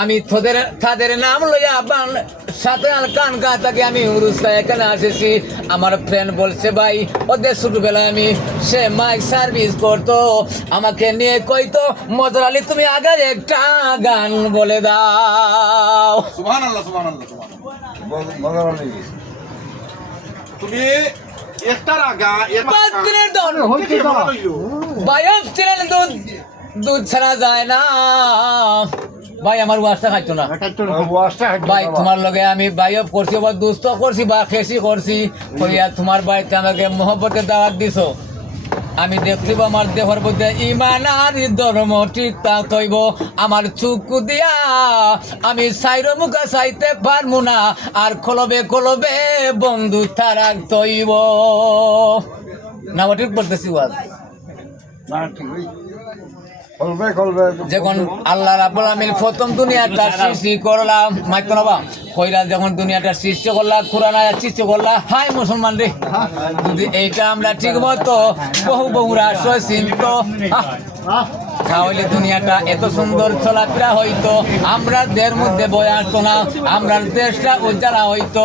আমি তাদের নাম লইয়া সাথে কান গা থাকি আমি উরুস্তা এখানে আসেছি। আমার ফ্রেন্ড বলছে ভাই ওদের ছোটবেলায় আমি সে মাইক সার্ভিস করতো, আমাকে নিয়ে কইতো মজর আলী তুমি আগে একটা গান বলে দাও। সুবহানাল্লাহ সুবহানাল্লাহ সুবহানাল্লাহ। তুমি একটার আগা দুধ ছাড়া যায় না ভাই, আমার ওয়াজটা খাইতো না ভাই। তোমার লগে আমি বাইব করছি, বা দুস্থ করছি, বা খেসি করছি, কইয়া তোমার বাড়িতে আমাকে মহব্বতের দাওয়াত দিছো। আমি দেখলিব আমার দেহর মধ্যে ইমান আর ধর্ম ঠিক তৈব। আমার চুকু দিয়া আমি সাইর মুখা চাইতে পারবো না, আর কলবে কলবে বন্ধু তারা তৈব না। ঠিক বলতেছি ওয়াজ। যখন আল্লাহ রাব্বুল আমিন প্রথম দুনিয়াটা সৃষ্টি করলাম মাইতনবা কইরা, যখন দুনিয়াটা সৃষ্টি করলা কোরআন আয়াত সৃষ্টি করলা, হাই মুসলমান রে, যদি এইটা আমরা ঠিক মতো বহু রাষ্ট্র চিন্ত তাহলে দুনিয়াটা এত সুন্দর চলাফেরা হইতো, আমরা দের মধ্যে বয়ে আসতো না, আমরা দেশটা উজ্জ্বলা হইতো।